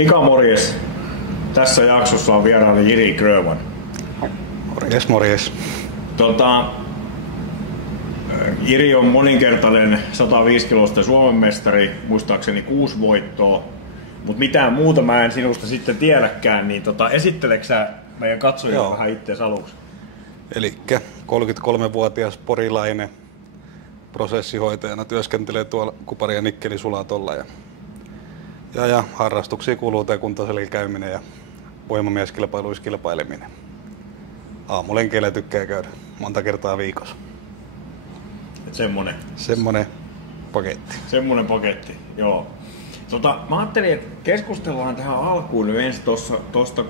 Mika, morjes. Tässä jaksossa on vieraana Jiri Grönman. Morjes, morjes. Jiri on moninkertainen 105-kilosten Suomen mestari, muistaakseni 6 voittoa. Mutta mitään muuta mä en sinusta sitten tiedäkään, niin esitteleksä sä meidän katsojille vähän itseäsi aluksi? Elikkä 33-vuotias porilainen prosessihoitajana työskentelee tuolla kupari- ja nikkelisulattolla. Ja harrastuksia kuuluu kuntosalilla käyminen ja voimamieskilpailuissa kilpaileminen. Aamulenkeillä tykkää käydä monta kertaa viikossa. Semmonen paketti. Semmonen paketti, joo. Mä ajattelin, että keskustellaan tähän alkuun nyt ensin tuosta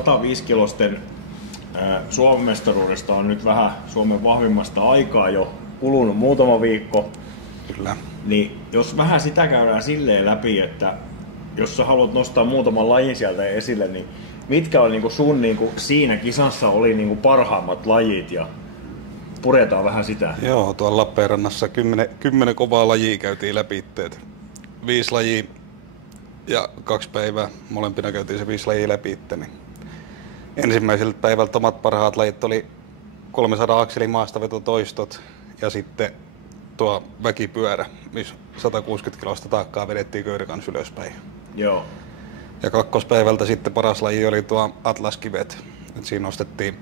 105-kilosten Suomen mestaruudesta on nyt vähän Suomen vahvimmasta aikaa jo kulunut muutama viikko. Kyllä. Niin jos vähän sitä käydään silleen läpi, että jos sä haluat nostaa muutaman lajin sieltä esille, niin mitkä on niinku sun niinku siinä kisassa oli niinku parhaimmat lajit ja puretaan vähän sitä. Joo, tuolla Lappeenrannassa 10 kovaa lajia käytiin läpi itteet. 5 lajia ja 2 päivää molempina käytiin se 5 lajia läpi itse. Niin ensimmäiseltä päivältä omat parhaat lajit oli 300 akselin maastavetotoistot ja sitten tuo väkipyörä, missä 160 kilosta taakkaa vedettiin köyden kanssa ylöspäin. Joo. Ja kakkospäivältä sitten paras laji oli tuo atlaskivet. Et siinä nostettiin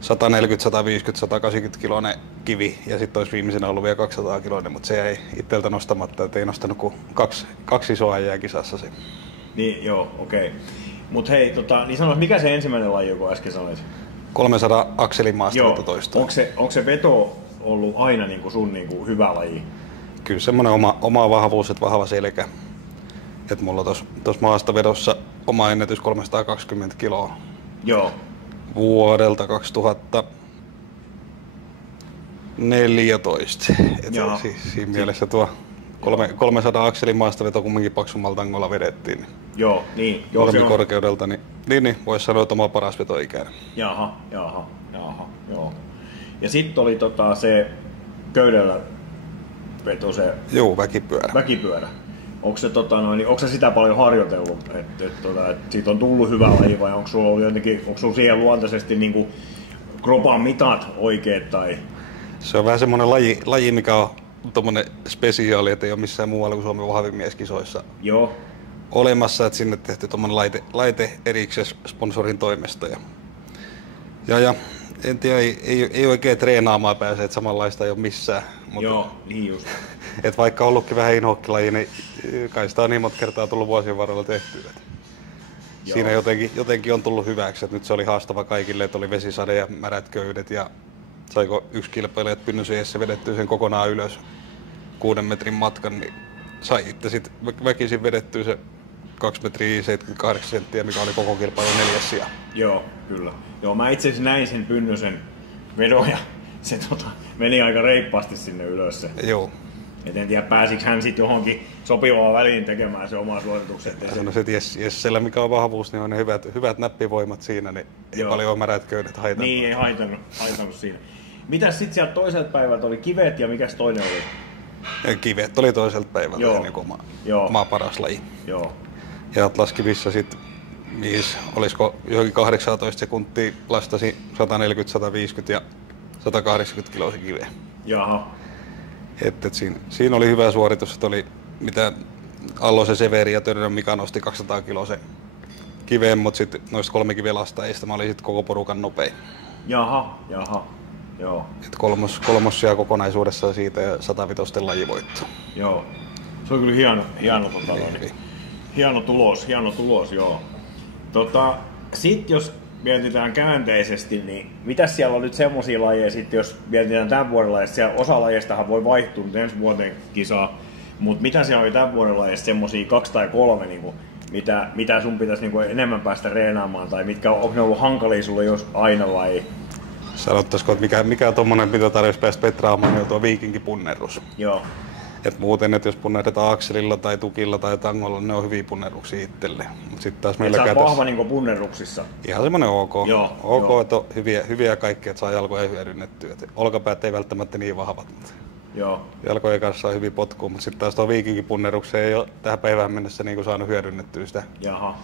140, 150, 180 kiloinen kivi ja sitten olisi viimeisenä ollut vielä 200 kiloinen, mutta se jäi itseltä nostamatta, et ei nostanut kuin kaksi isoa ajaa kisassa se. Niin, joo, okei. Mut hei, niin sanois, mikä se ensimmäinen laji, joka äsken sanoit? 300 akselin maastavetotoistoa. Onko se veto ollut aina niinku sun niinku hyvä laji? Kyllä semmoinen oma vahvuus, että vahva selkä. Et mulla tuossa maastavedossa oma ennätys 320 kiloa. Joo. Vuodelta 2014. Siinä mielessä tuo 300 akselin maastaveto kumminkin paksummalta tangolla vedettiin. Niin joo, niin. Molemmin korkeudelta, niin voisi sanoa, että oma paras veto ikäinen. Jaha, joo. Ja sitten oli se köydellä veto se... Joo, väkipyörä. Onko se, onko se sitä paljon harjoitellut, että siitä on tullut hyvä laji vai onko sulla siihen luontaisesti niinku kropan mitat oikeet tai... Se on vähän semmoinen laji mikä on tommonen spesiaali, että ei ole missään muualla kuin Suomen vahvimieskisoissa olemassa, että sinne tehty tommonen laite erikseen sponsorin toimesta. Ja en tiedä, ei oikein treenaamaan pääse, että samanlaista ei ole missään. Mutta, joo, niin just. Et vaikka ollutkin vähän inhokkilaji, niin kai sitä on niin monta kertaa tullut vuosien varrella tehtyä. Siinä jotenkin on tullut hyväksi, että nyt se oli haastava kaikille, että oli vesisade ja märät köydet ja saiko yksi kilpailija Pynnösen Jesse vedettyä sen kokonaan ylös 6 metrin matkan, niin sai itse sitten väkisin vedettyä se 2 metriä 78 senttiä, mikä oli koko kilpailun 4. sija. Joo, kyllä. Joo, mä itse asiassa näin sen Pynnösen vedon ja se meni aika reippaasti sinne ylös se. Joo. Et en tiedä, pääsikö hän sitten johonkin sopivaan väliin tekemään se omaa suoritukset. No se Jessellä mikä on vahvuus, niin on ne hyvät näppivoimat siinä, niin ei paljon märät köydet haitannut. Niin, ei haitannut siinä. Mitäs sitten sieltä toiselta päivältä oli kivet ja mikäs toinen oli? Kivet oli toiselta päivältä niin oma paras laji. Joo. Ja atlaskivissä sitten, olisiko johonkin 18 sekuntia lastasi 140, 150 ja 180 kiloa kiveä. Jaha. Siinä oli hyvä suoritus, että oli mitä Allosen Severi ja Törnön Mika nosti 200 kiloa se kiveen, mutta sitten noista 3 kivelastajista mä olin sitten koko porukan nopein. Jaha, joo. Et kolmossia kokonaisuudessaan siitä ja 105 lajivoitto. Joo. Se on kyllä hieno tulos, joo. Sitten jos mietitään käänteisesti, niin mitäs siellä on nyt semmosia lajeja sitten, jos mietitään tämän vuoden lajeista, siellä osa lajeistahan voi vaihtua nyt ensi vuoden kisaa, mutta mitä siellä oli tämän vuoden lajeista semmosia 2 tai 3, niin kuin, mitä sun pitäisi niin kuin enemmän päästä reenaamaan, tai onko ne ollut hankalia sulle jos aina vai? Sanottaisiko, että mikä tommonen mitä tarvitsisi päästä petraamaan, niin tuo viikinkipunnerus. Joo. Et muuten, että jos punnerretaan akselilla tai tukilla tai tangolla, ne on hyviä punnerruksia itselle. Mut sit taas meillä sä oot vahva niinku punnerruksissa? Ihan semmonen ok. Joo. Että on hyviä kaikkea, että saa jalkoja hyödynnettyä. Et olkapäät ei välttämättä niin vahvat. Joo. jalkojen kanssa saa hyvin potkua, mutta sitten taas tuo viikinkipunnerukseen ei ole tähän päivään mennessä niin kuin saanut hyödynnettyä sitä. Jaha.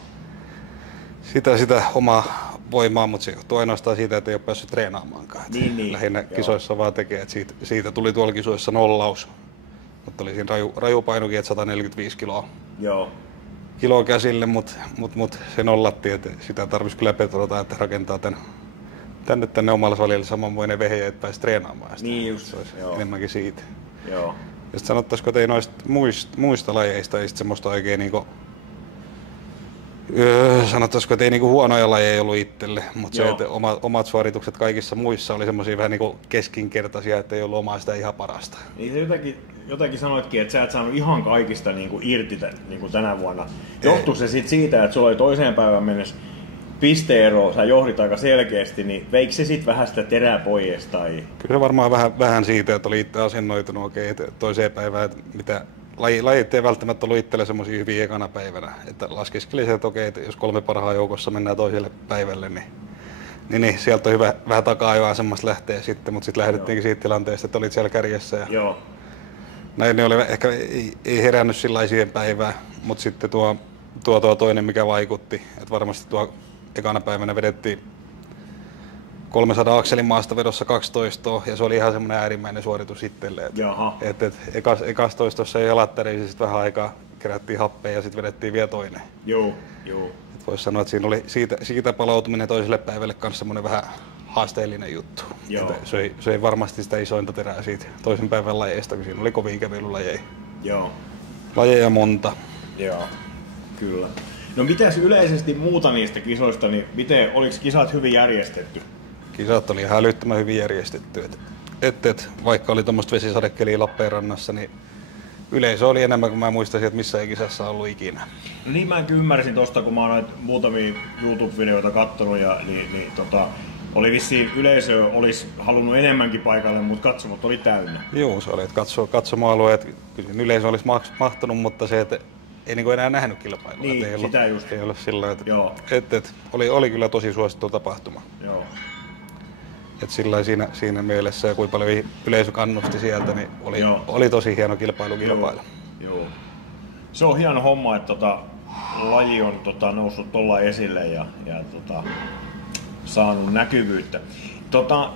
Sitä omaa voimaa, mutta se johtuu ainoastaan siitä, että ei ole päässyt treenaamaankaan. Niin, lähinnä kisoissa vaan tekee, että siitä tuli tuolla kisoissa nollaus. Mutta oli siinä raju painukin, että 145 kiloa. Joo. Kiloa käsille, mutta se nollattiin, että sitä tarvitsisi kyllä petrata, että rakentaa tänne omalle salille samanmoinen vehje, että pääsi treenaamaan. Niin just, se olisi joo. enemmänkin siitä. Joo. Ja sitten sanottaisiko, että ei noista muista lajeista ei sit semmoista oikein niinku, sanottaisiko, että ei niinku huonoja lajeja ollut itselle, mutta se, että omat suoritukset kaikissa muissa oli semmoisia vähän niinku keskinkertaisia, että ei ollut omaa sitä ihan parasta. Niin se jotenkin sanoitkin, että sä et saanut ihan kaikista niinku irti niinku tänä vuonna. Johtuiko se sit siitä, että sulla oli toiseen päivään mennessä piste-ero, sä johdit aika selkeästi, niin veikö se sit vähän sitä terää pois? Tai... Kyllä se varmaan vähän siitä, että oli itse asennoitunut oikein toiseen päivään, että mitä lajit ei välttämättä ollut itselle semmoisia hyviä ekana päivänä. Että laskeskeli se, että okei, että jos 3 parhaan joukossa mennään toiselle päivälle, niin sieltä on hyvä vähän takaa semmoista lähteä sitten, mutta sitten lähdettiinkin siitä tilanteesta, että olit siellä kärjessä. Ja joo. näin ne oli ehkä ei herännyt sillä siihen päivään, mutta sitten tuo toinen mikä vaikutti, että varmasti tuo ekana päivänä vedettiin 300 akselin maastavedossa 12 ja se oli ihan semmoinen äärimmäinen suoritus itselle. Että ekas toistossa ei jalatteri, sitten vähän aikaa kerättiin happea ja sitten vedettiin vielä toinen. Joo. Voisi sanoa, että siinä oli siitä palautuminen toiselle päivälle kanssa semmoinen vähän haasteellinen juttu. Se ei varmasti sitä isointa terää siitä toisen päivän lajeista, kun siinä oli kovin kävelylajeja. Joo. Lajeja monta. Joo, kyllä. No mitäs yleisesti muuta niistä kisoista, niin oliko kisat hyvin järjestetty? Kisat oli ihan älyttömän hyvin järjestetty. Vaikka oli tuommoista vesisadekeliä Lappeenrannassa, niin yleisö oli enemmän kuin mä muistaisin, että missä ei kisassa ollut ikinä. No niin mäkin ymmärsin tosta, kun mä oon noita muutamia YouTube-videoita kattonut, oli vissiin yleisö olisi halunnut enemmänkin paikalle, mutta katsomot oli täynnä. Joo, se oli, että katsomoalueet, kyllä yleisö olisi mahtunut, mutta se, että ei niin enää nähnyt kilpailua. Niin, ei sitä ollut, just. Ei ollut sillä, että oli kyllä tosi suosittu tapahtuma. Joo. Et sillä siinä mielessä ja kuinka paljon yleisö kannusti sieltä, niin oli tosi hieno kilpailu. Joo. Se on hieno homma, että laji on noussut tuolla esille ja saanut näkyvyyttä.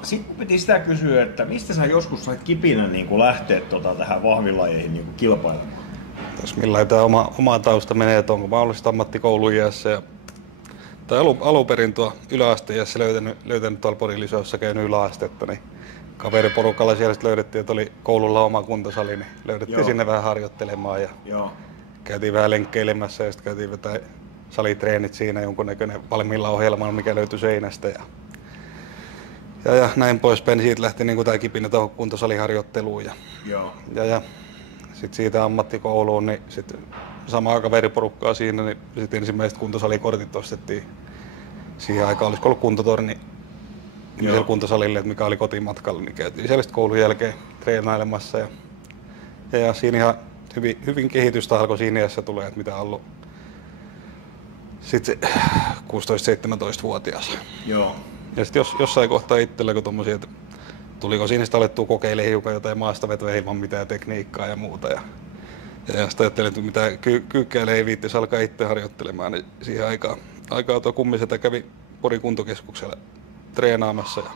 Sitten kun piti sitä kysyä, että mistä sä joskus sait kipinän niin lähteä tähän vahvilajeihin niin kilpailemaan? Tässä millainen tämä oma tausta menee, että onko mahdollista ammattikouluiässä tai alun perin tuo yläasteiässä löytänyt tuolla Porin Lyseossa käynyt yläastetta, niin kaveriporukalla siellä löydettiin, että oli koululla oma kuntosali, niin löydettiin sinne vähän harjoittelemaan ja käytiin vähän lenkkeilemässä ja sitten käytiin vetää salitreenit siinä, jonkunnäköinen valmiilla ohjelma, mikä löytyi seinästä ja näin poispäin. Siitä lähti niin tämä kipinä tuohon kuntosaliharjoitteluun ja sitten siitä ammattikouluun, niin sitten samaa kaveriporukkaa siinä, niin sitten ensimmäiset kuntosalikortit ostettiin. Siihen aikaan olisiko ollut kuntotorni nimisellä kuntosalille, mikä oli kotimatkalla, niin käytiin siellä koulun jälkeen treenailemassa ja siinä ihan hyvin kehitystä alkoi siinä iässä tulee, että mitä on ollut sitten 16-17-vuotias. Joo. Ja sitten jossain kohtaa itsellä, kun tommosia, että tuliko siinä sitten alettua kokeilemaan hiukan jotain maastavetoja ilman mitään tekniikkaa ja muuta. Ja sitten ajattelin, että mitä kyykkäille ei viittisi alkaa itse harjoittelemaan, niin siihen aikaa tuo kummisetä kävi Porin kuntokeskuksella treenaamassa. Ja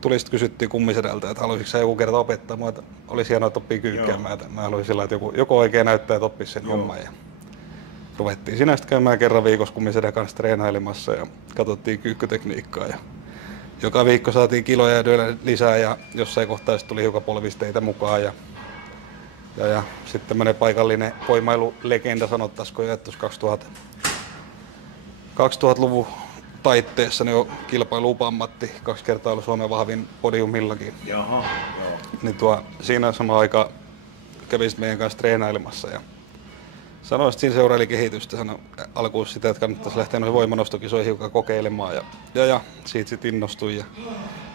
tuli sitten kysyttiin kummisedältä, että haluaisitko sä joku kerta opettaa mua, että olisi hienoa, että oppii kyykkäämään. Mä haluaisin sillä, että joku oikein näyttää, että oppisi sen homman. Ja ruvettiin siinä sitten käymään kerran viikossa kummisedän kanssa treenailemassa ja katsottiin kyykkytekniikkaa. Ja joka viikko saatiin kiloja ja lisää ja jossain kohtaa tuli hiukan polvisteita mukaan. Ja sitten tämmöinen paikallinen voimailulegenda sanottaisiko, että tuossa 2000-luvun taitteessa niin on kilpailu Upa-Matti 2 kertaa ollut Suomen vahvin podiumillakin. Jaha, niin siinä samaan aikaan kävi meidän kanssa treenailemassa ja sanoi, että siinä seuraili kehitystä. Sanoi alkuun sitä, että kannattaisi lähteä noihin voimanostokisoihin hiukan kokeilemaan ja siitä sitten innostui ja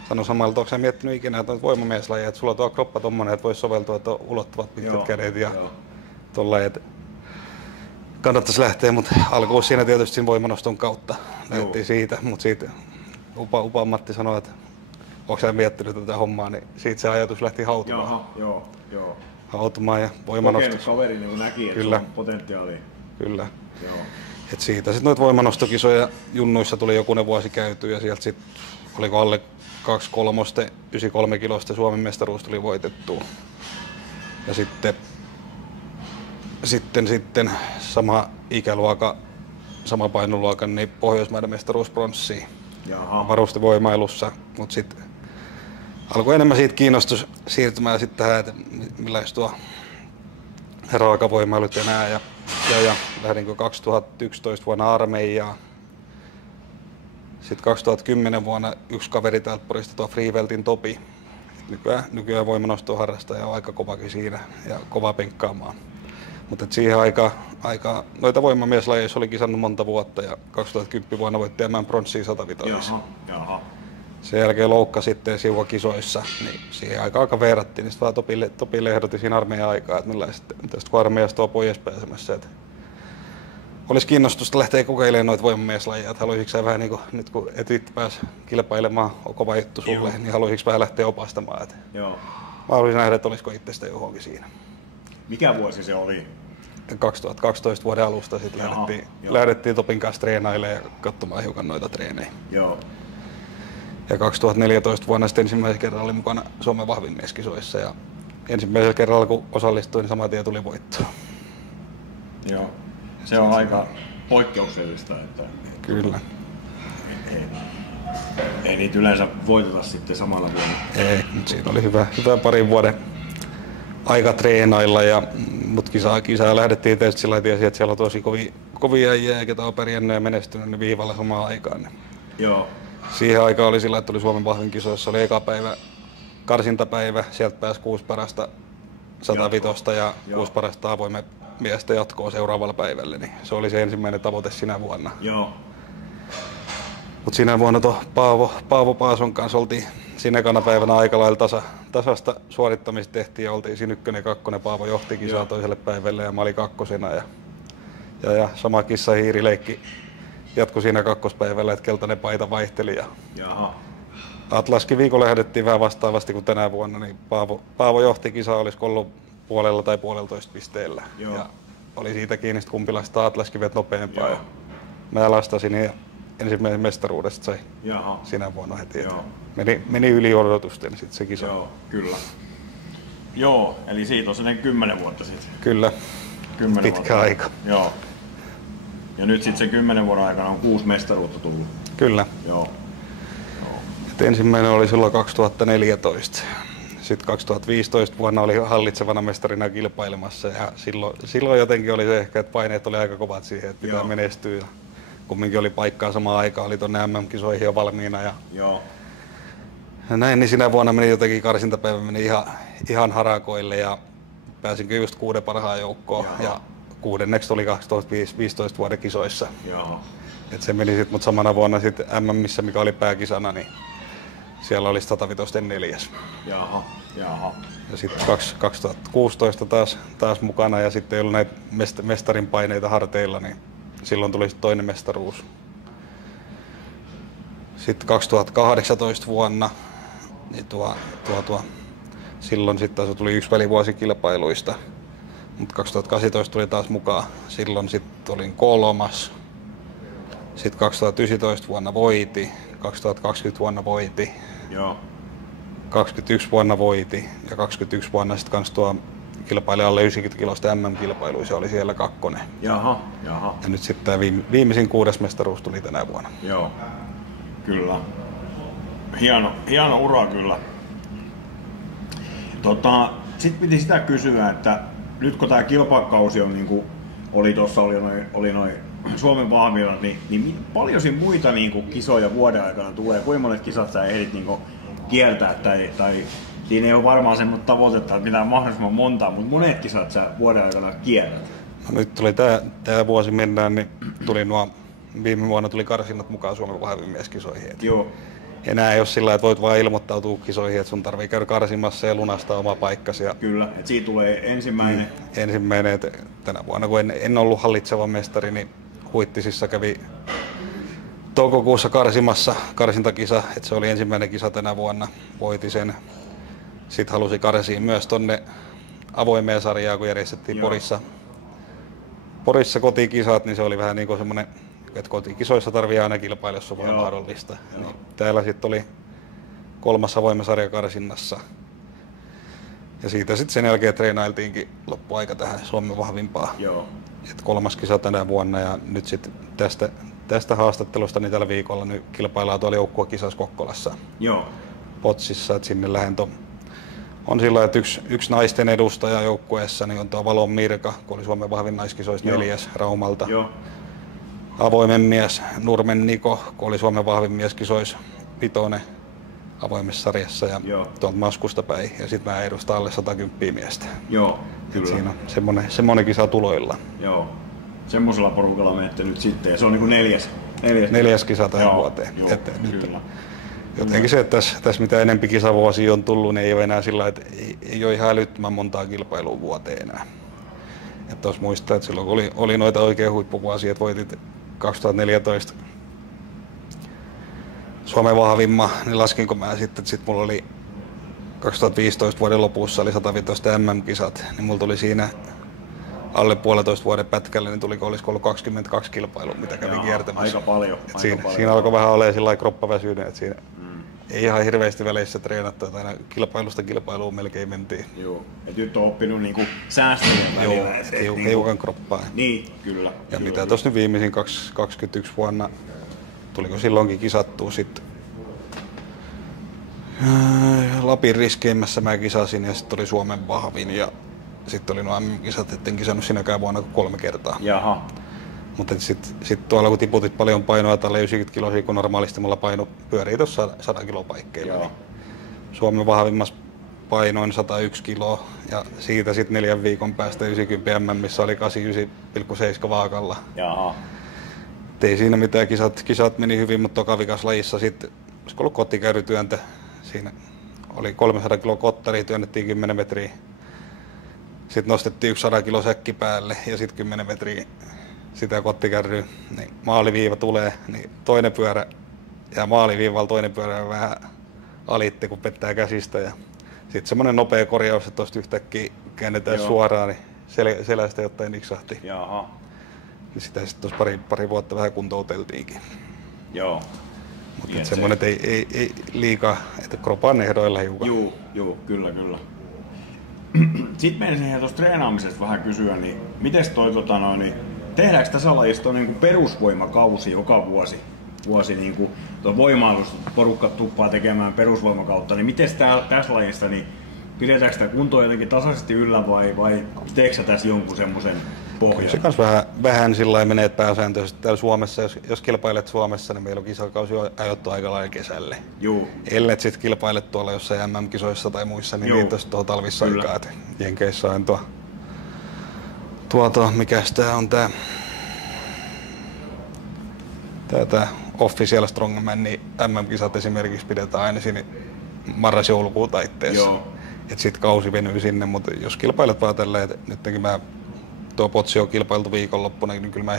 sanoi samalla, että onko sä miettinyt ikinä, että voimamieslajeja, että sulla on tuo kroppa tommonen, että voisi soveltua, että on ulottuvat pitkät kädet ja tollain, että kannattaisi lähteä, mutta alkuun siinä tietysti siinä voimanoston kautta lähdettiin siitä, mutta siitä Upa Matti sanoi, että onko sä miettinyt tätä hommaa, niin siitä se ajatus lähti hautumaan. Jaha, joo. Hautumaan ja voimanostus. Kokenut kaveri niin näki, että Kyllä. se on potentiaalia. Kyllä. Joo. Et siitä sitten noita voimanostokisoja junnuissa tuli jokunen vuosi käyty ja sieltä sitten oliko alle 2/3 93 kilosta Suomen mestaruus tuli voitettua. Ja sitten sama ikäluokka, sama painoluokan, niin Pohjoismaiden mestaruus pronssiin varustevoimailussa, mutta sitten alkoi enemmän siitä kiinnostus siirtymään sitten tähän, että millaista tuo raakavoimailut ja nää ja lähdin 2011 vuonna armeijaan. Sitten 2010 vuonna yksi kaveri täältä Porista, tuo Freeveltin Topi. Nykyään voimanostoa harrastaja on aika kovakin siinä ja kova penkkaamaan. Mutta siihen aikaan noita voimamieslajeissa oli kisannut monta vuotta ja 2010 vuonna voitti pronssiin 105. Sen jälkeen loukkasi sitten siuva kisoissa, niin siihen aikaan aika verrattiin. Niin vaan Topille ehdotin siinä armeijan aikaa, että millaista kun armeijasta on pois pääsemässä. Että olisi kiinnostusta lähteä kokeilemaan noita voimamieslajeja, että haluaisitko sä vähän niin kuin, nyt kun et itse pääse kilpailemaan, on kova juttu sulle, niin haluaisitko vähän lähteä opastamaan. Että mä haluaisin nähdä, että olisiko itsestä johonkin siinä. Mikä vuosi se oli? 2012 vuoden alusta sitten lähdettiin Topin kanssa treenailemaan ja katsomaan hiukan noita treenejä. Joo. Ja 2014 vuonna sitten ensimmäisen kerran oli mukana Suomen vahvimieskisoissa ja ensimmäisellä kerralla kun osallistuin, niin saman tien tuli voittoa. Joo. Se on aika poikkeuksellista, että kyllä. Ei niitä yleensä voiteta sitten samalla vuonna. Ei, mutta siinä oli hyvä parin vuoden aika treenailla, mutta kisaa lähdettiin tietysti sillä tavalla, että siellä on tosi kovia äijää, ketä on pärjännyt ja menestynyt niin viivalla samaan aikaan. Niin joo. Siihen aikaan oli sillä, että oli Suomen vahvin kisoissa, oli eka päivä karsintapäivä, sieltä pääsi 6 parasta 105 ja 6 parasta avoimen miestä jatkoa seuraavalla päivällä, niin se oli se ensimmäinen tavoite sinä vuonna. Joo. Mutta sinä vuonna Paavo Paason kanssa oltiin siinä ekana päivänä aika lailla tasasta suorittamista tehtiin ja oltiin siinä 1 ja 2. Paavo johti kisaa toiselle päivälle ja mä olin 2. Ja sama kissa-hiirileikki jatkui siinä 2. päivällä, että keltainen paita vaihteli. Jaha. Atlaskin viikolla lähdettiin vähän vastaavasti kuin tänä vuonna, niin Paavo johti kisaa, olisiko ollut puolella tai 1,5 pisteellä. Joo. Ja oli siitä kiinni, että kumpi lastaa Atlaskin vet nopeampaa. Joo. Ja mä lastasin ja ensimmäisen mestaruudesta sai Jaha. sinä vuonna heti. Joo. Meni yli odotusten sitten se kisa. Joo, kyllä. Joo, eli siitä on sellainen 10 vuotta sitten. Kyllä, 10 pitkä vuotta. aika. Joo. Ja nyt sitten sen 10 vuoden aikana on 6 mestaruutta tullut. Kyllä. Joo. Et ensimmäinen oli silloin 2014. Sitten 2015 vuonna oli hallitsevana mestarina kilpailemassa ja silloin jotenkin oli se ehkä, että paineet oli aika kovat siihen, että pitää menestyä. Ja kumminkin oli paikkaa samaan aikaan, oli tuonne MM-kisoihin jo valmiina. Ja näin, niin sinä vuonna meni jotenkin karsintapäivä meni ihan harakoille ja pääsinkö just 6 parhaan joukkoon. Ja 6. tuli 2015 vuoden kisoissa. Et se meni sitten, mutta samana vuonna sitten MMissä, mikä oli pääkisana, niin siellä oli 105 4. Jaha. Ja sitten 2016 taas mukana ja sitten ei ollut näitä mestarin paineita harteilla, niin silloin tuli sitten toinen mestaruus. Sitten 2018 vuonna, niin silloin sitten taas tuli 1 välivuosi kilpailuista, mutta 2018 tuli taas mukaan. Silloin sitten olin 3. Sitten 2019 vuonna voiti, 2020 vuonna voiti, 2021 vuonna voiti ja 2021 vuonna sitten kans tuo kilpaili alle 90 kilosta MM-kilpailuissa oli siellä 2. Jaha. Ja nyt sitten tämä viimeisin 6. mestaruus tuli tänä vuonna. Joo, kyllä. Hieno ura kyllä. Sitten piti sitä kysyä, että nyt kun tämä kilpakausi on niin kuin oli noin Suomen vahvimmat, niin paljon siinä muita niin kuin kisoja vuoden aikana tulee? Kuinka monet kisat sä ehdit niin kuin kieltää tai siinä ei ole varmaan semmoista tavoitetta, että pitää mahdollisimman montaa, mutta monet kisat sä vuoden aikana kieltät? No nyt tuli tää vuosi mennään, niin viime vuonna tuli karsinnat mukaan Suomen vahvimieskisoihin. Joo. Enää ei ole sillä, että voit vaan ilmoittautua kisoihin, että sun tarvii käydä karsimassa ja lunastaa oma paikkasi. Kyllä, että siitä tulee ensimmäinen. Ensimmäinen, että tänä vuonna kun en ollut hallitseva mestari, niin Huittisissa toukokuussa karsimassa karsintakisa, että se oli ensimmäinen kisa tänä vuonna, voiti sen. Sitten halusi karsia myös tonne avoimeen sarjaan, kun järjestettiin Porissa kotikisat, niin se oli vähän niin kuin semmoinen, että kotikisoissa tarvii aina kilpailla, jos on vaan mahdollista. Niin täällä sitten oli 3. avoimen sarja karsinnassa. Ja siitä sitten sen jälkeen treenailtiinkin loppuaika tähän Suomen vahvimpaa. Et 3. kisa tänä vuonna ja nyt sitten tästä haastattelusta niin tällä viikolla nyt kilpaillaan tuolla joukkuekisassa Kokkolassa. Potsissa, että sinne lähentö on sillä, että yksi naisten edustaja joukkueessa niin on tuo Valon Mirka, kun oli Suomen vahvin naiskisoissa 4. Raumalta. Avoimen mies Nurmen Niko, kun oli Suomen vahvin mieskisoissa 5. avoimessa sarjassa ja tuolta Maskusta päin. Ja sitten mä edustan alle 110 miestä. Siinä on semmoinen kisa tuloilla. Semmoisella porukalla menette nyt sitten ja se on niin kuin neljäs kisa tähän vuoteen. Nyt jotenkin se, että tässä mitä enempi kisavuosia on tullut, niin ei ole enää sillä, että ei ole ihan älyttömän montaa kilpailua vuoteen enää. Että jos muistaa, että silloin kun oli noita oikein huippuvuosia, että voitit 2014 Suomen vahvimma, niin laskinko mä sitten, että sitten mulla oli 2015 vuoden lopussa oli 115 MM-kisat, niin mulla tuli siinä alle 1,5 vuoden pätkälle, niin olisiko ollut 22 kilpailua, mitä kävin kiertämässä. Aika paljon. Siinä alkoi vähän olemaan sillä kroppaväsyinen, että siinä ei ihan hirveästi väleissä treenattu, että aina kilpailusta kilpailuun melkein mentiin. Et nyt on oppinut niinku säästöjä välillä. Hiukan kroppaa. Niin, kyllä. Ja mitä tuossa nyt viimeisin 2021 vuonna, tuliko silloinkin kisattua sitten Lapin riskeimmässä mä kisasin ja sitten oli Suomen vahvin ja sitten oli nuo MM-kisat, etten kisannut sinäkään vuonna 3 kertaa. Mutta sitten tuolla kun tiputit paljon painoa tälle 90 kilosia, kun normaalisti mulla paino pyörii tuossa 100 kilopaikkeilla. Niin Suomen vahvimmassa painoin 101 kiloa ja siitä sitten 4 viikon päästä 90 missä oli 89,7 vaakalla. Ei siinä mitään, kisat meni hyvin, mutta tokavikas lajissa sitten, olisiko ollut kotikäyrytyöntä, siinä oli 300 kilo kottari, työnnettiin 10 metriä. Sitten nostettiin 1 100 kilo säkki päälle ja sitten 10 metriä sitä kottikärryä, niin maaliviiva tulee, niin toinen pyörä ja maaliviivalla toinen pyörä vähän alitte, kun pettää käsistä. Ja sitten semmoinen nopea korjaus, että tuosta yhtäkkiä käännetään suoraan, niin selästä jotain niksahti. Niin sitä sitten tuossa pari vuotta vähän kuntouteltiinkin. Mutta semmoinen, että ei liikaa, että kropan ehdoilla hiukan. Kyllä. Sitten meidän siihen tuosta treenaamisesta vähän kysyä, niin mites niin tehdäänkö tässä lajista niin perusvoimakausi joka vuosi niin kuin voimailusporukka tuppaa tekemään perusvoimakautta, niin miten tässä lajissa, niin pidetäänkö sitä kuntoa jotenkin tasaisesti yllä vai teekö sä tässä jonkun semmoisen pohjan? Se kans vähän sillä lailla menee, että pääsääntöisesti täällä Suomessa, jos kilpailet Suomessa, niin meillä on kisakausi ajoittu aika lailla kesälle. Ellet sit kilpailet tuolla jossain MM-kisoissa tai muissa, niin niitä tuohon talvissa aikaa. Jenkeissä on mikäs tää on tää Official Strongman, niin MM-kisat esimerkiksi pidetään aina siinä marras-joulukuun taitteessa. Et sit kausi venyy sinne, mutta jos kilpailet vaan tälleen, että nytkin tuo Potsi on kilpailtu viikonloppuna, niin kyllä mä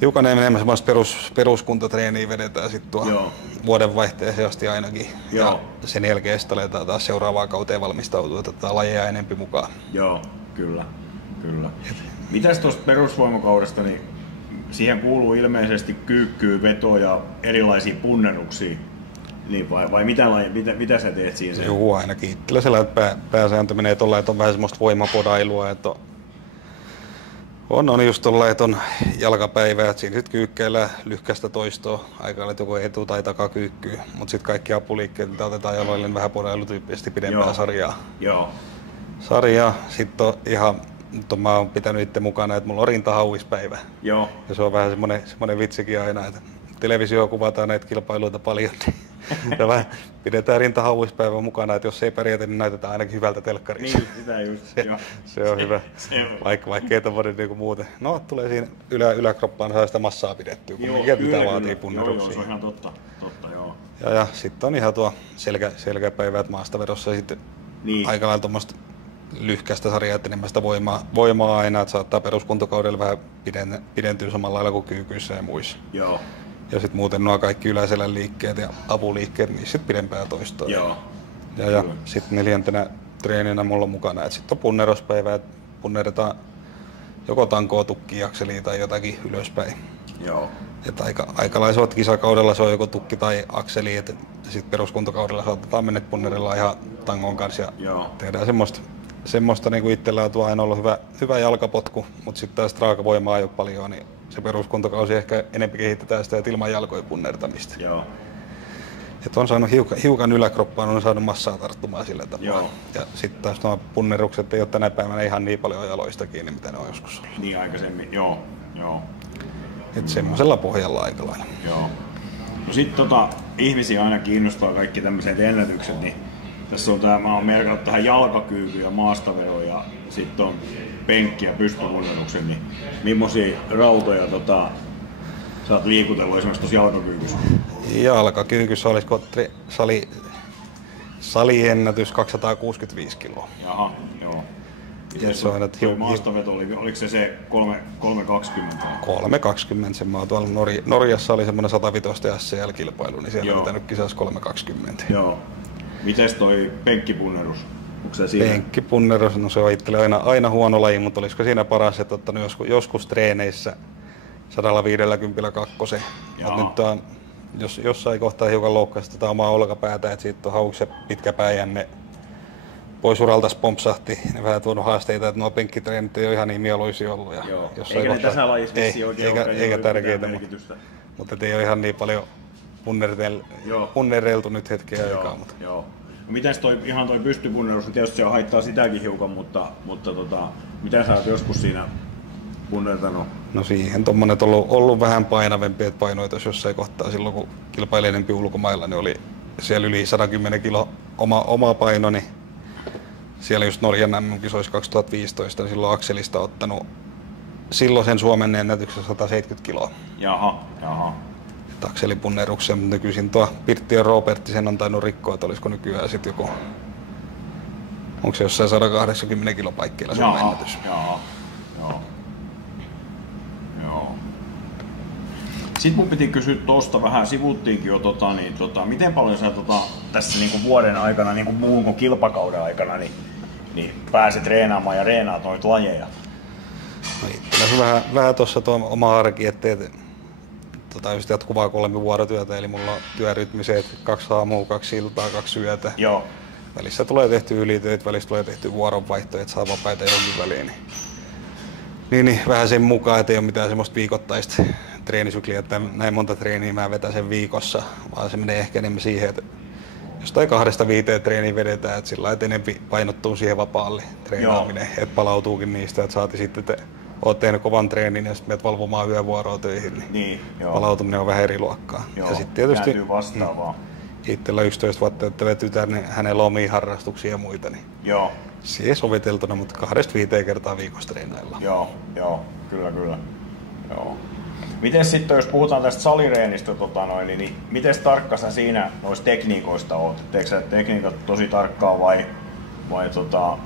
hiukan enemmän semmoista peruskuntatreeniä vedetään sit tuo vuodenvaihteeseen asti ainakin. Ja sen jälkeen sitten aletaan taas seuraavaan kauteen valmistautua, että otetaan lajeja enempi mukaan. Kyllä. Mitäs tuosta perusvoimakaudesta, niin siihen kuuluu ilmeisesti kyykkyä, vetoa ja erilaisia punneruksia. Niin vai mitä sä teet siinä? Joo, ainakin itsellä sellainen, että pääsääntö menee tuolla, että on vähän semmoista voimapodailua, että on just tuolla, että on jalkapäivää, että siinä sitten kyykkeillä lyhkäistä toistoa, aika joko etu- tai takakyykkyä, mutta sitten kaikki apuliikkeet otetaan jaloille vähän podailutyyppisesti pidempää sarjaa. Sitten on ihan, mä oon pitänyt itse mukana, että mulla on rintahauispäivä. Ja se on vähän semmoinen vitsikin aina, että televisio kuvataan näitä kilpailuita paljon, niin vähän pidetään rintahauispäivä mukana, että jos ei pärjätä, niin näytetään ainakin hyvältä telkkarissa. Niin, sitä just. Se on hyvä, vaikka ei tommoinen niinku muuten. No, tulee siinä yläkroppaan saa sitä massaa pidettyä, kun mitä vaatii punneruksia. Se on ihan totta, Ja sitten on ihan tuo selkäpäivät maastavedossa sitten aika lailla tuommoista lyhkäistä sarjaa, että enemmän sitä voimaa aina, että saattaa peruskuntokaudella vähän pidentyä samalla lailla kuin kyykyissä ja muissa. Ja sitten muuten nuo kaikki yläselän liikkeet ja apuliikkeet, niin sitten pidempää toistoa. Joo. Ja sitten 4. treeninä mulla on mukana, että sitten on punneruspäivä, että punneretaan joko tankoa, tukkia, akselia tai jotakin ylöspäin. Joo. Että aikalaisella kisakaudella se on joko tukki tai akseli, että sitten peruskuntokaudella saatetaan mennä punnerilla ihan tangon kanssa ja tehdään semmoista niin kuin itsellä on aina ollut hyvä jalkapotku, mutta sitten taas raakavoimaa ei ole paljon, niin se peruskuntokausi ehkä enemmän kehitetään sitä ilman jalkojen punnertamista. Joo. Että on saanut hiukan yläkroppaan, on saanut massaa tarttumaan sillä tapaa. Joo. Ja sitten taas nuo punnerukset ei ole tänä päivänä ihan niin paljon jaloista kiinni, mitä ne on joskus ollut. Niin aikaisemmin, joo. Että semmoisella pohjalla aika lailla. Joo. No sit ihmisiä aina kiinnostaa kaikki tämmöiset ennätykset, niin tässä on mä oon merkannut tähän jalkakyyky ja maastavero ja sitten on penkki ja pystypunnennuksen, niin millaisia rautoja sä oot liikutellut esimerkiksi tuossa jalkakyykyssä? Jalkakyykyssä olisiko saliennätys 265 kiloa. Jaha, joo. Se on, että maastaveto, oliko se 320? 320, sen mä oon tuolla Norjassa oli semmoinen 105 SCL-kilpailu, niin siellä on pitänyt kisassa 320. Joo. Mites toi penkkipunnerus? Onko se siinä? Penkkipunnerus, no se on itselle aina huono laji, mutta olisiko siinä paras, että ottanut joskus treeneissä 150 kakkosen. Mutta nyt jos jossain kohtaa hiukan loukkaisi tätä omaa olkapäätä, että siitä on hauksi pitkä pääjänne pois uralta pompsahti, niin vähän tuonut haasteita, että nuo penkkitreenit ei ole ihan niin mieluisia ollut. Ja eikä ne tässä lajissa vissi oikein eikä tärkeitä, mutta ei ole ihan niin paljon punnereltu nyt hetkeä aikaa. Mutta. Joo. Mites toi pystypunnerus, niin tietysti se haittaa sitäkin hiukan, mutta mitä sä oot joskus siinä punnertanut? No siihen tommonen on ollut vähän painavempi, että painoit jos jossain kohtaa silloin kun kilpaili enempi ulkomailla, niin oli siellä yli 110 kilo oma paino, niin siellä just Norjan MM-kisoissa 2015, niin silloin akselista ottanut silloisen Suomen ennätyksen 170 kiloa. Jaha. Akselipunneruksen, mutta nykyisin tuo Pirttiön Roberttisen on tainnut rikkoa, että olisiko nykyään sitten joku, onko se jossain 180 kilo paikkeilla se ennätys. Joo. Sitten mun piti kysyä tuosta vähän, sivuttiinkin jo, miten paljon sä tässä niinku vuoden aikana, niinku muun kuin kilpakauden aikana, niin pääsit treenaamaan ja reenaat noita lajeja? No itselläsi vähän tuossa tuo oma arki, ettei just jatkuvaa 3 vuorotyötä, eli mulla on työrytmiset 2 aamua, 2 iltaa, 2 yötä. Joo. Välissä tulee tehty ylitöitä, välissä tulee tehty vuoronvaihtoja, että saa vapaita jonkin väliin. Niin, vähän sen mukaan, että ei ole mitään semmoista viikoittaista treenisykliä, että näin monta treeniä mä vetän sen viikossa, vaan se menee ehkä enemmän siihen, että jostain 2-5 treeniä vedetään, että sillä lailla enempi painottuu siihen vapaalle treenaaminen, että palautuukin niistä, että saati sitten, että oot tehnyt kovan treenin ja sitten menet valvomaan yövuoroa töihin, niin palautuminen on vähän eri luokkaa. Joo, ja sitten tietysti vastaavaa. Itsellä 11 vuotta täyttävä tytär, niin hänellä on omia harrastuksia ja muita, niin siihen soviteltuna, mutta 2-5 kertaa viikossa treenaillaan. Joo, kyllä. Joo. Miten sitten, jos puhutaan tästä salireenistä, niin miten tarkka sä siinä noista tekniikoista oot? Teekö sä tekniikat tosi tarkkaa vai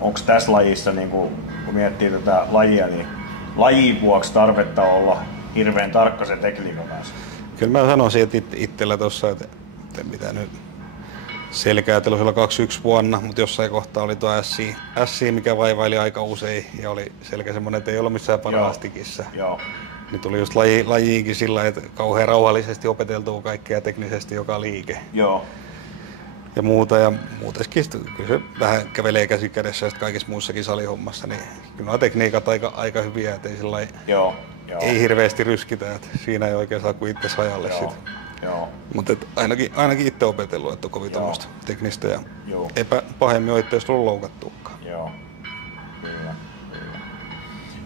onko tässä lajissa, niin kun miettii tätä lajia, niin lajin vuoksi tarvetta olla hirveän tarkka se tekniikan kanssa? Kyllä mä sanoisin, että itsellä tuossa, että mitä nyt selkäätely silloin 21 vuonna, mutta jossain kohtaa oli tuo SC, mikä vaivaili aika usein ja oli selkä semmoinen, että ei ollut missään parastikissä. Niin tuli just lajiinkin sillä, että kauhean rauhallisesti opeteltuu kaikkea teknisesti joka liike. Ja muuta ja muutenkin, kyllä se vähän kävelee käsi kädessä kaikissa muissakin salihommassa, niin kyllä nuo tekniikat aika hyviä, että ei hirveästi ryskitä, että siinä ei oikein saa kuin itse hajalle sitä. Mutta ainakin itse opetellut, että on kovin tuommoista teknistä ja pahemmin on itse tullut loukattuukaan. Kyllä.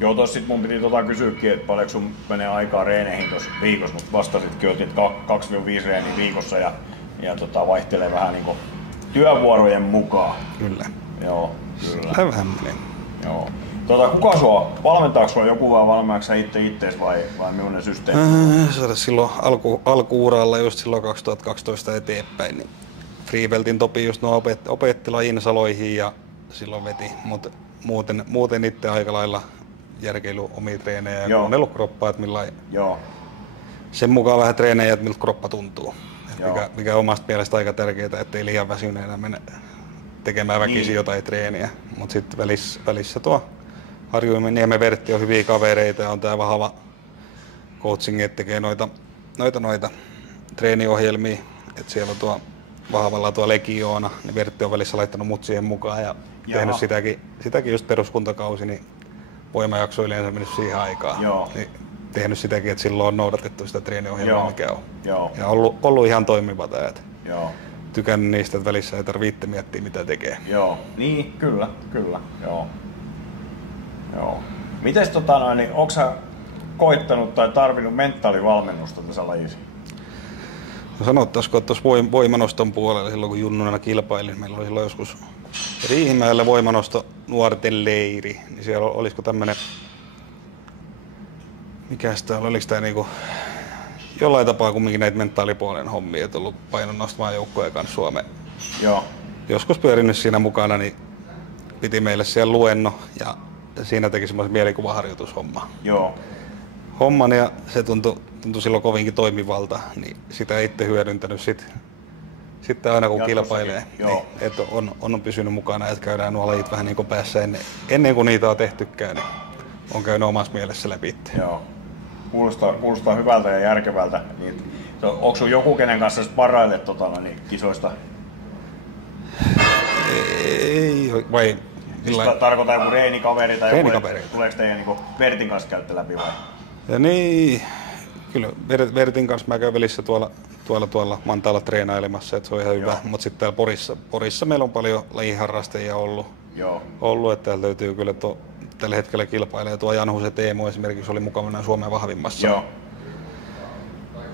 Joo, tossa sit mun piti kysyäkin, että paljonko sun menee aikaa reeneihin tuossa viikossa, mutta vastasitkin, että 2-5 reeniä viikossa ja vaihtelee vähän niinku työvuorojen mukaan. Kyllä. Joo, kyllä. Vähän menee. Joo. Kuka sua, valmentaako sua joku vai valmentaako sä ittees vai millainen systeemi? Silloin alkuuralla just silloin 2012 eteenpäin, niin Freebeltin Topi just opetti lajin saloihin ja silloin veti, mutta muuten itse aika lailla järkeily omia treenejä ja kuunnellut kroppaa, että sen mukaan vähän treenejä, että miltä kroppa tuntuu. Mikä on omasta mielestä aika tärkeää, ettei liian väsyneenä mennä tekemään väkisin jotain treeniä. Mutta sitten välissä tuo Harjuniemen Vertti on hyviä kavereita ja on tää vahva coaching, että tekee noita treeniohjelmia. Et siellä on tuo vahvalla tuo Legioona, niin Vertti on välissä laittanut mut siihen mukaan ja tehnyt sitäkin just peruskuntakausi, niin voimajakso yleensä mennyt siihen aikaan. Niin tehnyt sitäkin, että silloin on noudatettu sitä treeniohjelmaa, mikä on. Ja ollut ihan toimiva tää. Tykännyt niistä, että välissä ei tarvitse miettiä, mitä tekee. Niin, kyllä. Mites niin onko sä koittanut tai tarvinnut mentaalivalmennusta tässä lajissa? No sanottaisiko, että tuossa voimanoston puolella silloin kun junnuna kilpailin, meillä oli silloin joskus Riihimäellä voimanosto nuorten leiri, niin siellä olisiko tämmönen, mikäs täällä, oliko tää niinku jollain tapaa kumminkin näitä mentaalipuolen hommia, että ollut painonnostamaan joukkojen kanssa Suomeen. Joskus pyörinyt siinä mukana, niin piti meille siellä luenno ja siinä teki semmoisen mielikuvaharjoitushomman. Homman ja se tuntui silloin kovinkin toimivalta, niin sitä itse hyödyntänyt sitten aina kun kilpailee, niin, että on pysynyt mukana, että käydään nuo lajit vähän niin kuin päässä ennen kuin niitä on tehtykään, niin on käynyt omassa mielessä läpi itse. Kuulostaa hyvältä ja järkevältä. Onko sun joku, kenen kanssa sparrailet kisoista? Ei, vai... Tarkoitan joku reenikaveri tai joku, tuleeko teidän niin Vertin kanssa käytte läpi vai? Ja niin, kyllä Vertin kanssa mä käyn välissä tuolla Mantaalla treenailemassa, että se on ihan hyvä. Mutta sitten täällä Porissa meillä on paljon lajiharrastajia ollut, että täällä löytyy kyllä tällä hetkellä kilpailee. Tuo Janhusen Teemu esimerkiksi oli mukavana Suomen vahvimmassa.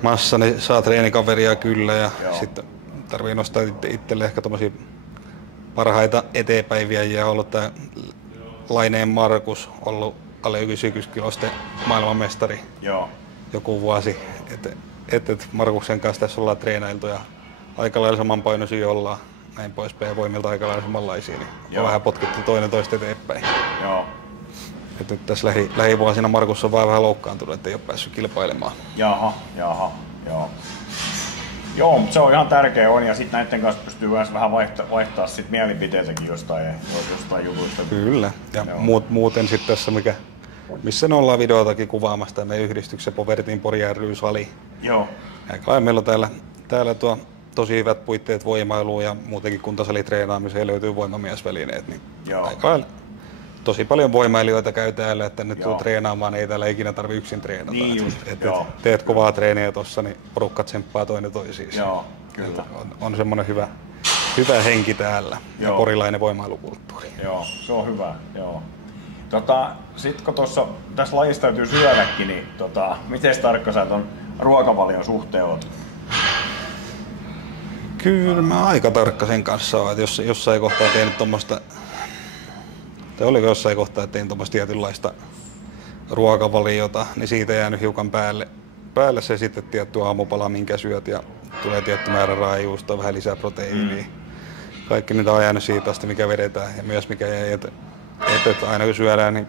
Massa, niin saa treenikaveria kyllä ja sitten tarvii nostaa itselle ehkä tommosia parhaita eteenpäinviejiä. On ollut tää Laineen Markus, ollut alle 90 kilosten maailmanmestari joku vuosi. Et Markuksen kanssa tässä ollaan treenailtu ja aika lailla samanpainoisia ollaan, näin poispäin, voimilta aika lailla samanlaisia, niin on vähän potkittu toinen toista eteenpäin. Et nyt tässä lähivuosina Markus on vähän loukkaantunut, ettei ole päässyt kilpailemaan. Joo, mutta se on ihan tärkeä ja sitten näiden kanssa pystyy vähän vaihtaa sit mielipiteitäkin jostain jutuista. Kyllä, ja muuten sitten tässä missä ne ollaan videotakin kuvaamassa tämä meidän yhdistyksen Povertin Pori ry-sali. Meillä on täällä tosi hyvät puitteet voimailuun ja muutenkin kuntasalitreenaamiseen löytyy voimamiesvälineet. Niin tosi paljon voimailijoita käy täällä, että nyt tuu treenaamaan, ei täällä ikinä tarvitse yksin treenata. Teet kovaa treeniä tossa, niin porukka tsemppaa toinen toisiinsa. On semmoinen hyvä henki täällä ja porilainen voimailukulttuuri. Se on hyvä. Sitten kun tässä lajissa täytyy syödäkin, niin miten tarkka sä ton ruokavalion suhteen oot? Kyllä mä aika tarkka sen kanssa oon, että jos jossain kohtaa tein tommoista, tai oliko jossain kohtaa, että tein tommoista tietynlaista ruokavaliota, niin siitä jäänyt hiukan päälle se sitten tietty aamupala, minkä syöt ja tulee tietty määrä raajuusta, vähän lisää proteiinia. Kaikki niitä on jäänyt siitä asti, mikä vedetään ja myös mikä jäi, että aina kun syödään, niin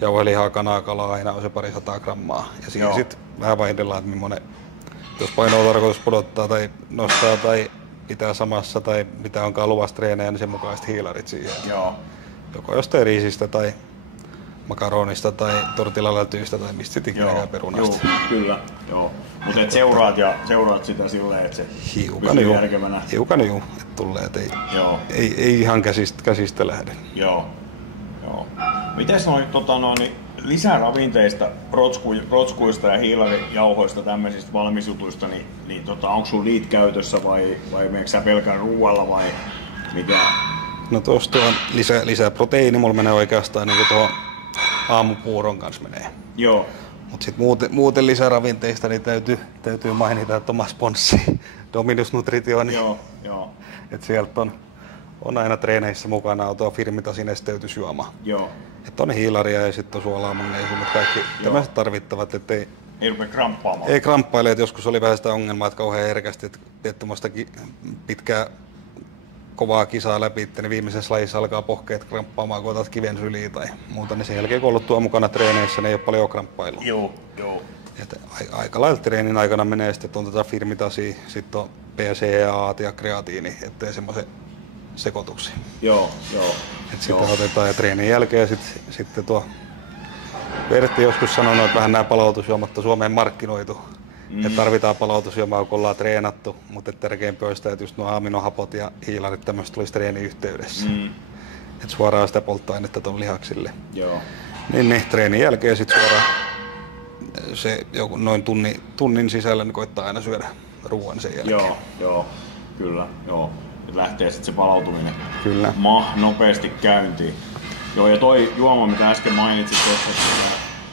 jauhelihaa, kanaa, kalaa aina on se 200 grammaa. Ja siinä sitten vähän vaihdellaan, että millainen, jos paino on tarkoitus pudottaa tai nostaa tai pitää samassa tai mitä onkaan luvassa treenejä, niin sen mukaiset hiilarit siihen. Joko jostain riisistä tai makaronista tai tortillalätyistä tai mistä sitten ikinäkään perunasta. Kyllä. Mutta et seuraat sitä silleen, että se pysyy järkevänä. Hiukan että tulee, että ei ihan käsistä lähde. Mites noin lisäravinteista, rotskuista ja hiilarijauhoista, tämmöisistä valmisjutuista, niin onko sun liit käytössä vai meneekö sä pelkän ruualla vai mikä? No tuosta on lisää proteiini, mulla menee oikeastaan niin tuohon aamupuuron kanssa menee. Mut sit muuten lisäravinteista niin täytyy mainita, että oma sponssi Dominus Nutrition. Et sieltä on aina treeneissä mukana on tuo Firmitasin esteytysjuoma. Että on hiilaria ja sitten on suolaa, magnesiumit, kaikki tämmöiset tarvittavat, ettei ei rupea kramppaamaan. Ei kramppaile, että joskus oli vähän sitä ongelmaa, että kauhean herkästi, että tuommoista pitkää kovaa kisaa läpi, niin viimeisessä lajissa alkaa pohkeet kramppaamaan, kun otat kiven syliin tai muuta, niin sen jälkeen kun ollut tuo mukana treeneissä, niin ei ole paljon kramppailua. Joo. Aika lailla treenin aikana menee sitten on firmitasia, sitten on BCAA ja kreatiini, ettei semmoisen sekoituksia. Joo. Sitten otetaan ja treenin jälkeen sitten tuo Vertti joskus sanonut, että vähän nämä palautusjuomat on Suomeen markkinoitu. Että tarvitaan palautusjuomaa, kun ollaan treenattu, mutta tärkein olisi, että just nuo aminohapot ja hiilarit tämmöistä tulisi treenin yhteydessä. Että suoraan sitä polttoainetta tuon lihaksille. Joo. Niin treenin jälkeen sitten suoraan se joku noin tunnin sisällä niin koittaa aina syödä ruoan sen jälkeen. Joo, kyllä. Lähtee sitten se palautuminen kyllä. Nopeasti käyntiin. Joo, ja toi juoma, mitä äsken mainitsit tuossa,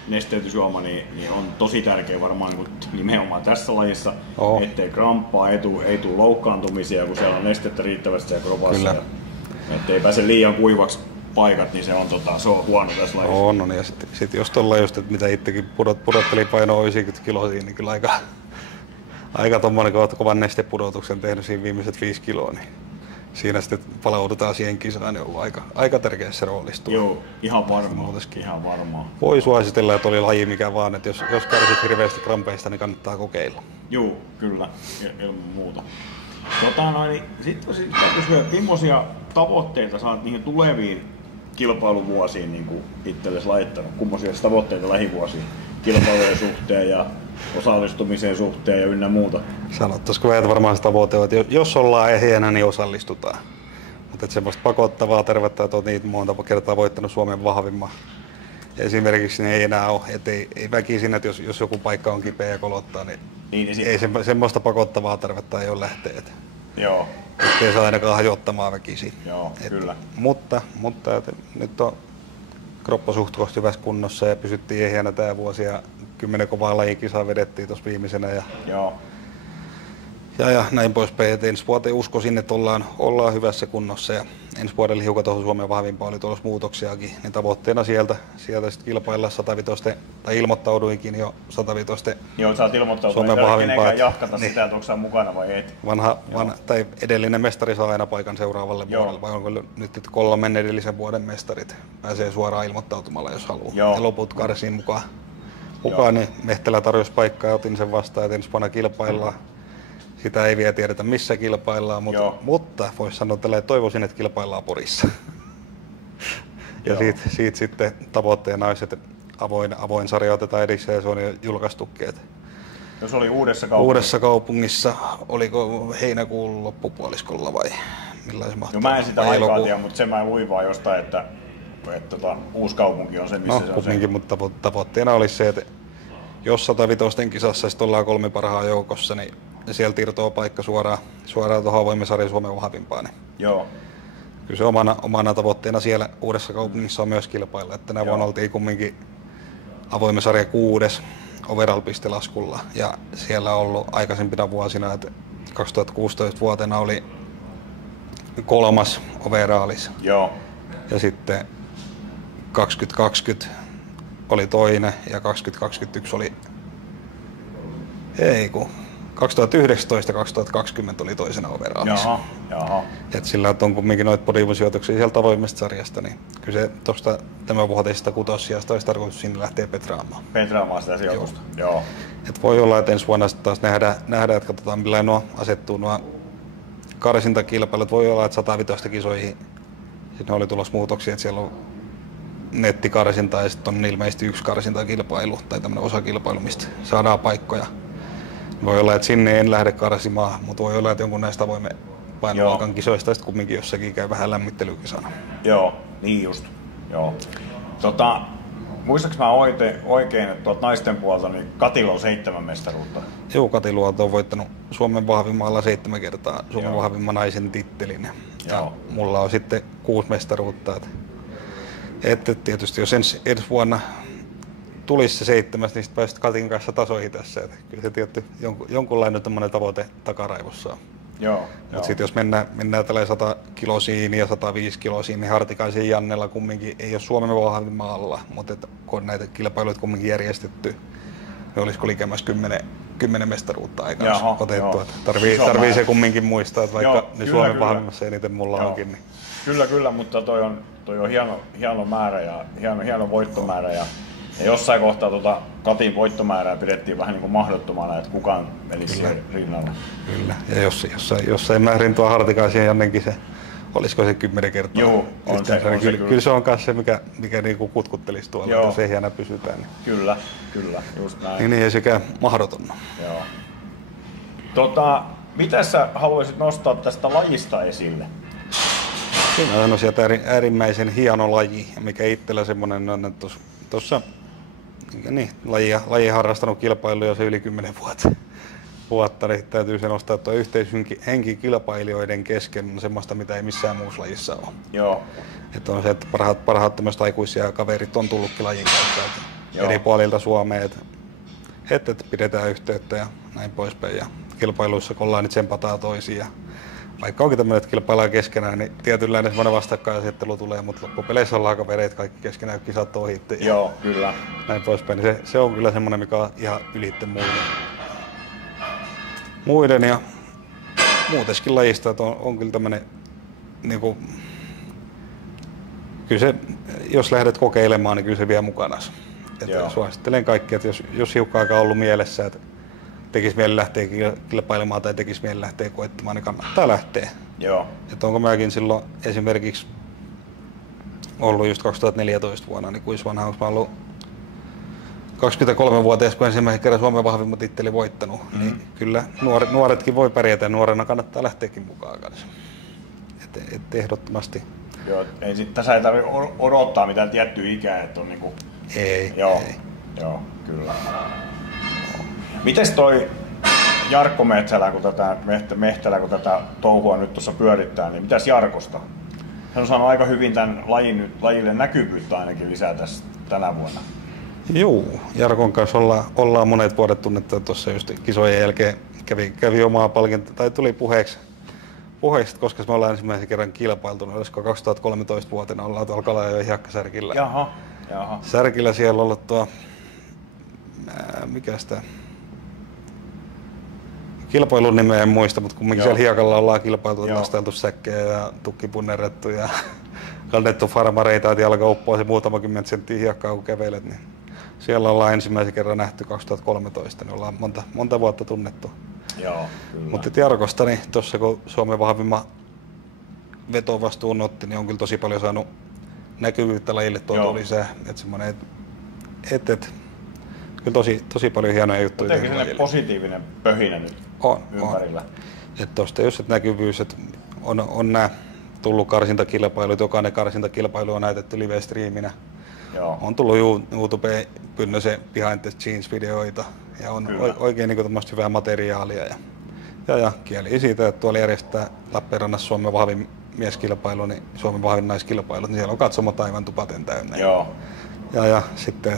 nesteytysjuoma, niin on tosi tärkeä varmaan nimenomaan tässä lajissa, ettei kramppaa, ei tule loukkaantumisia, kun siellä on nestettä riittävästi siellä kropassa. Ja ettei pääse liian kuivaksi paikat, niin se on huono tässä lajissa. On, ja sitten jos tuolla just, että mitä itsekin pudotteli painoa 90 kiloa, niin kyllä aika tommoinen kovan nestepudotuksen tehnyt siinä viimeiset 5 kiloa, niin siinä sitten palaudutaan siihen kisaan, niin on ollut aika tärkeässä roolissa. Joo, ihan varmaan. Voi suositella, että oli laji mikä vaan, että jos kärsit hirveästi krampeista, niin kannattaa kokeilla. Joo, kyllä, ilman muuta. Sitten täytyy kysyä, millaisia tavoitteita saat niihin tuleviin kilpailuvuosiin niin itsellesi laittanut? Kummoisia tavoitteita lähivuosiin kilpailujen suhteen ja osallistumisen suhteen ja ynnä muuta? Sanottaisiko että varmaan se tavoite on, että jos ollaan ehjänä, niin osallistutaan. Mutta semmoista pakottavaa tervettä, että olet niitä monta kertaa voittanut Suomen vahvimman. Esimerkiksi niin ei enää ole, että ei väkisin, että jos joku paikka on kipeä ja kolottaa, niin ei semmoista pakottavaa tervettä ei ole lähteä. Joo. Ettei saa ainakaan hajottamaan väkisin. Joo, kyllä. Mutta nyt on kroppa suht kohti hyvässä kunnossa ja pysyttiin ehjänä tämä vuosi ja 10 kovaa lajikisaa vedettiin tuossa viimeisenä. Ja näin poispäin, että ensi vuoteen uskoisin, että ollaan hyvässä kunnossa ja ensi vuodelle hiukan tuohon Suomen vahvimpaan oli tuossa muutoksiakin, niin tavoitteena sieltä sitten kilpailla 105, tai ilmoittauduinkin jo 105. Joo, sä oot ilmoittautunut, ei tarvitse kenenkään jahkata sitä, että onko sä mukana vai et. Tai edellinen mestari saa aina paikan seuraavalle vuodelle, vai onko nyt 3 edellisen vuoden mestarit pääsee suoraan ilmoittautumalla, jos haluaa. Ja loput karsiin mukaan, niin Mehtelä tarjosi paikkaa ja otin sen vastaan, että ensi vuonna kilpaillaan. Sitä ei vielä tiedetä missä kilpaillaan, mutta voisi sanoa että toivoisin, että kilpaillaan Porissa. Ja siitä sitten tavoitteena olisi, että avoin sarja otetaan edikseen ja se on jo julkaistukin. Jos oli Uudessa kaupungissa, oliko heinäkuun loppupuoliskolla vai millä se mahtaa? No mä en sitä aikaa tiedä, mutta sen mä luin vaan jostain, että uusi kaupunki on se, missä se on se. Mutta tavoitteena olisi se, että jos 105 kisassa sitten ollaan 3 parhaan joukossa, niin sieltä irtoaa paikka suoraan tuohon avoimen sarjan Suomen vahvimpaan. Joo. Kyllä se omana tavoitteena siellä uudessa kaupungissa on myös kilpailla. Että tänä vuonna oltiin kumminkin avoimen sarjan 6. overall-pistelaskulla. Ja siellä on ollut aikaisempina vuosina, että 2016 vuotena oli 3. overallis. Joo. Ja sitten 2020 oli 2. ja 2021 oli 2019-2020 oli 2. overallissa. Jaha. Et sillä on kumminkin noita podiumsijoituksia sieltä avoimesta sarjasta, niin kyllä se tuosta tämänvuotisesta kutossijasta olisi tarkoitus sinne lähteä petraamaan. Petraamaan sitä sijoitusta, joo. Et voi olla, että ensi vuonna taas nähdään, että katsotaan millä nuo asettuu nuo karsintakilpailut. Voi olla, että 105 kisoihin sinne oli tulossa muutoksia, että siellä on nettikarsinta ja sitten on ilmeisesti 1 karsintakilpailu tai tämmöinen osakilpailu, mistä saadaan paikkoja. Voi olla, että sinne en lähde karsimaan, mutta voi olla, että jonkun näistä avoimen painoluokan kisoista sitten kumminkin jossakin käy vähän lämmittelykisana. Joo, niin just. Joo. Muistaaks mä oikein, että tuolta naisten puolta niin Katila on 7 mestaruutta? Joo, Katiluoto on voittanut Suomen vahvimmalla 7 kertaa Suomen vahvimman naisen tittelin. Ja mulla on sitten 6 mestaruutta. Että tietysti jos ensi vuonna tulisi se 7, niin sitten pääsit Katin kanssa tasoihin tässä. Että kyllä se tietty jonkunlainen tämmöinen tavoite takaraivossa on. Mutta sitten jos mennään tällä 100 kilosiin ja 105 kilosiin, niin Hartikaisen Jannella kumminkin ei ole Suomen vahvimman alla. Mutta kun näitä kilpailuja kumminkin järjestetty, niin olisiko liikemässä 10 mestaruutta aikaan otettu. Tarvii se kumminkin muistaa, että vaikka ne Suomen vahvimmassa eniten mulla onkin. Niin. Kyllä, mutta toi on hieno määrä ja hieno voittomäärä. Ja jossain kohtaa Katin voittomäärää pidettiin vähän niin kuin mahdottomana, että kukaan meni siihen rinnalle. Kyllä, ja jossain määrin tuo Hartikaisen Jannenkin se, olisiko se 10 kertaa? Joo, on se kyllä se on myös se, mikä niinku kutkuttelisi tuolla, jos ehjänä pysytään. Niin. Kyllä, just näin. Niin ei sekään mahdoton. Joo. Mitä sä haluaisit nostaa tästä lajista esille? Siinä on sieltä äärimmäisen hieno laji, mikä itsellä semmoinen on, että tuossa lajia harrastanut kilpailuja se yli 10 vuotta, niin täytyy se nostaa, että yhteishenki kilpailijoiden kesken on semmoista, mitä ei missään muussa lajissa ole. Joo. Että on se, että parhaat tämmöiset aikuisia kaverit on tullutkin lajin kautta eri puolilta Suomea, että pidetään yhteyttä ja näin poispäin. Ja kilpailuissa kun ollaan, niin tsempataan toisiin. Vaikka onkin tämmöinen, että kilpaillaan keskenään, niin tietynlainen semmoinen vastakkainasettelu tulee, mutta loppupeleissä ollaan kavereita kaikki keskenään, kisat ohitte. Joo, kyllä. Näin poispäin. Niin se on kyllä semmoinen, mikä on ihan ylitse muiden ja muuteskin lajista, että on kyllä tämmöinen, niinku, kyllä se, jos lähdet kokeilemaan, niin kyllä se vie mukana. Suosittelen kaikki, että jos hiukka aikaa ollut mielessä, että tekisi mieli lähteä kilpailemaan tai tekisi mieli lähteä koettamaan, niin kannattaa lähteä. Joo. Että onko mäkin silloin esimerkiksi ollut just 2014 vuonna, niin kuinka vanha onko mä ollut 23-vuotias, kun ensimmäisen kerran Suomen vahvimmat titteli voittanut, niin kyllä nuoretkin voi pärjätä ja nuorena kannattaa lähteäkin mukaan kanssa. Et ehdottomasti. Joo, tässä ei tarvitse odottaa mitään tiettyä ikää, että on niinku... Ei. Joo, kyllä. Mites toi Jarkko Mehtälä, kun tätä touhua nyt tuossa pyörittää, niin mitäs Jarkosta? Hän on saanut aika hyvin tämän lajille näkyvyyttä ainakin lisää tässä tänä vuonna. Joo, Jarkon kanssa ollaan monet vuodet tunnettu tuossa just kisojen jälkeen. Kävi omaa palkintoa, tai tuli puheeksi, koska me ollaan ensimmäisen kerran kilpailtu, olisiko 2013 vuotena ollaan tuolla Kalajoen Hiekkasärkillä. Jaha. Särkillä siellä on ollut mikä sitä kilpailun nimeä en muista, mutta kumminkin siellä hiekalla ollaan kilpailtu, nosteltu säkkejä ja tukkipunnerrettu ja kannettu farmareita, että jalka uppoo se muutama 10 senttiä hiekkaa kun kävelet. Niin siellä ollaan ensimmäisen kerran nähty 2013, niin ollaan monta vuotta tunnettu. Mutta Jarkosta, niin tuossa kun Suomen vahvimman vetovastuun otti, niin on kyllä tosi paljon saanut näkyvyyttä lajille tuotu lisää. Että semmoinen, kyllä tosi paljon hienoja juttuja. Jotenkin sellainen positiivinen pöhinä nyt ympärillä. Että tuosta just näkyvyys, että on nämä tullut karsintakilpailut, jokainen karsintakilpailu on näytetty live-striiminä. On tullut YouTubeen Pynnösen Behind the Scenes-videoita ja on oikein niin kuin hyvää materiaalia. Ja kieli siitä, että tuolla järjestetään Lappeenrannassa Suomen vahvin mieskilpailu, niin Suomen vahvin naiskilpailu, niin siellä on katsomot aivan tupaten täynnä. Ja sitten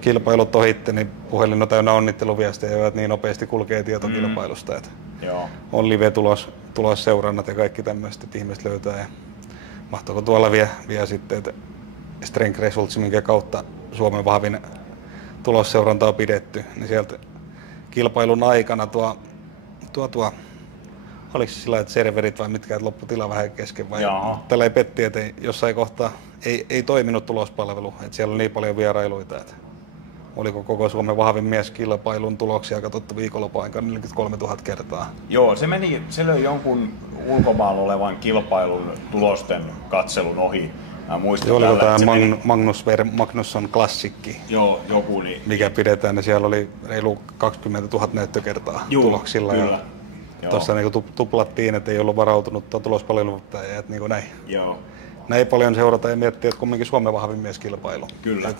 kilpailut ohitte, niin puhelin on täynnä onnitteluviestejä, että niin nopeasti kulkee tietokilpailusta. Että on live-tulos seurannat ja kaikki tämmöistä, että ihmiset löytää. Ja mahtoiko tuolla vielä sitten, että Strength Results, minkä kautta Suomen vahvin tulosseuranta on pidetty, niin sieltä kilpailun aikana oliko se sillä, että serverit vai mitkä, että lopputila vähän kesken vai tällä ei petti, että jossain kohtaa ei toiminut tulospalvelu, että siellä oli niin paljon vierailuita, että oliko koko Suomen vahvin mieskilpailun tuloksia katsottu viikonlopun aikana 43 000 kertaa. Joo, se löi jonkun ulkomailla olevan kilpailun tulosten katselun ohi. Oliko tämä Magnusson klassikki, joku, niin, mikä pidetään, niin siellä oli reilu 20 000 näyttökertaa tuloksilla. Kyllä. Tuossa niin tuplattiin, että ei ollut varautunut tulospalveluttajat niin näin. Näin paljon seurata ja miettiä, että kumminkin Suomen vahvin mieskilpailu. Kyllä.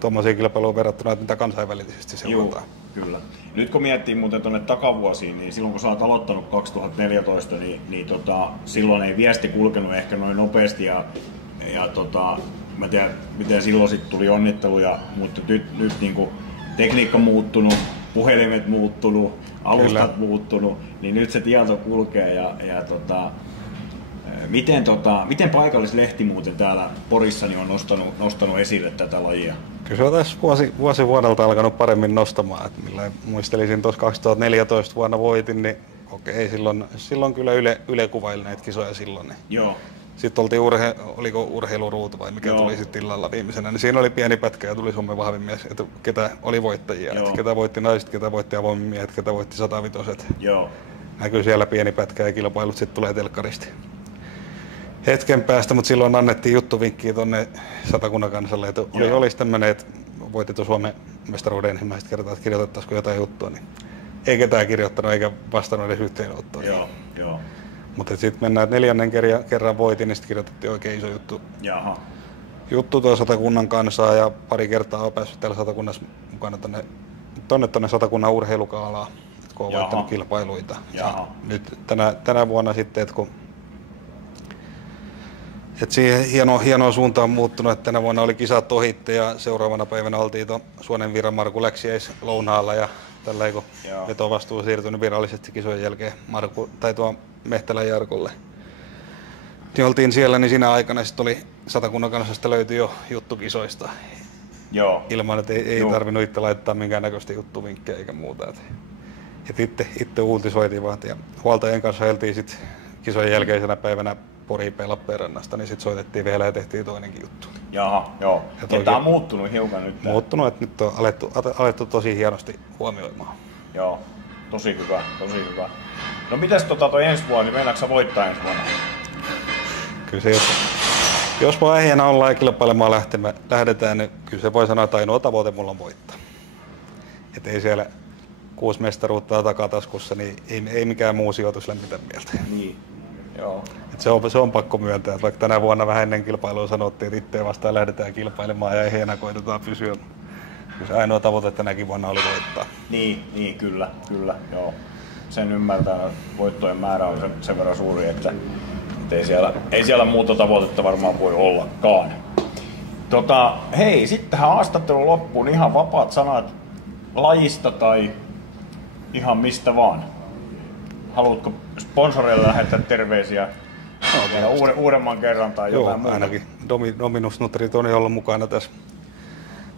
Tuommoisia kilpailuja verrattuna, että mitä kansainvälisesti seurataan. Kyllä. Nyt kun miettii muuten tuonne takavuosiin, niin silloin kun sä oot aloittanut 2014, niin silloin ei viesti kulkenut ehkä noin nopeasti mä en tiedä miten silloin sitten tuli onnitteluja, mutta nyt niin kuin tekniikka muuttunut, puhelimet muuttunut, alustat muuttunut, niin nyt se tieto kulkee ja Miten paikallislehti muuten täällä Porissa niin on nostanut esille tätä lajia? Kyllä se on tässä vuosi vuodelta alkanut paremmin nostamaan. Että millä muistelisin tuossa 2014 vuonna voitin, niin okei, silloin kyllä Yle kuvaili näitä kisoja silloin. Niin. Joo. Sitten oltiin oliko urheiluruutu vai mikä tuli sitten illalla viimeisenä, niin siinä oli pieni pätkä ja tuli Suomen vahvin mies, että ketä oli voittajia, että ketä voitti naiset, ketä voitti avoimen miehet, ketä voitti 105. Joo. Näkyy siellä pieni pätkä ja kilpailut sitten tulee telkkarista hetken päästä, mutta silloin annettiin juttuvinkkiä tuonne Satakunnan kansalle, että olisi tämmöinen, että voitti tuon Suomen mestaruuden ensimmäistä kertaa, että kirjoitettaisiko jotain juttua, niin ei ketään kirjoittanut eikä vastannut edes yhteenottoon. Joo. Mutta sitten mennään, että 4. kerran voitin, niin sitten kirjoitettiin oikein iso juttu. Jaha. Juttu tuo Satakunnan kansaa ja pari kertaa olen päässyt täällä Satakunnassa mukana tuonne Satakunnan urheilukaalaan, kun on voittanut kilpailuita. Nyt tänä vuonna sitten, että siihen hienoa suuntaan on muuttunut, että tänä vuonna oli kisat ohitte ja seuraavana päivänä oltiin Suonen Virran Marku läksiäis lounaalla ja tällä kun vetovastuu siirtynyt virallisesti kisojen jälkeen tuo Mehtälän Jarkolle. Niin oltiin siellä, niin siinä aikana sitten oli Satakunnan kansasta löytyi jo juttukisoista. Joo. Ilman, että ei tarvinnut itse laittaa minkäännäköistä juttuvinkkejä eikä muuta. Et itse uutisoitiin vaan. Ja huoltajien kanssa heltiin sitten kisojen jälkeisenä päivänä Pori-P Lappeenrannasta, niin sitten soitettiin vielä ja tehtiin toinenkin juttu. Jaha, joo. Ja tämä on muuttunut hiukan nyt. Muuttunut, että nyt on alettu tosi hienosti huomioimaan. Joo, tosi hyvä. No mitäs toi ensi vuonna, niin meinaatko sä voittaa ensi vuonna? Kyllä se, jos vaan ehjänä ollaan ja kilpailemaan lähdetään, niin kyllä se voi sanoa, että ainoa tavoite mulla on voittaa. Että ei siellä 6 mestaruutta takataskussa, niin ei mikään muu sijoitus lämmitä mieltä. Niin, joo. Se on pakko myöntää, että vaikka tänä vuonna vähän ennen kilpailua sanottiin, että itse vastaan lähdetään kilpailemaan ja ehjänä koitetaan pysyä. Se ainoa tavoite tänäkin vuonna oli voittaa. Niin, kyllä, joo. Sen ymmärtää, voittojen määrä on sen verran suuri, että ei siellä muuta tavoitetta varmaan voi ollakaan. Hei, sitten tähän haastattelun loppuun ihan vapaat sanat lajista tai ihan mistä vaan. Haluatko sponsoreille lähettää terveisiä uudemman kerran tai jotain muuta? Ainakin. Dominus Nutri Toni on ollut mukana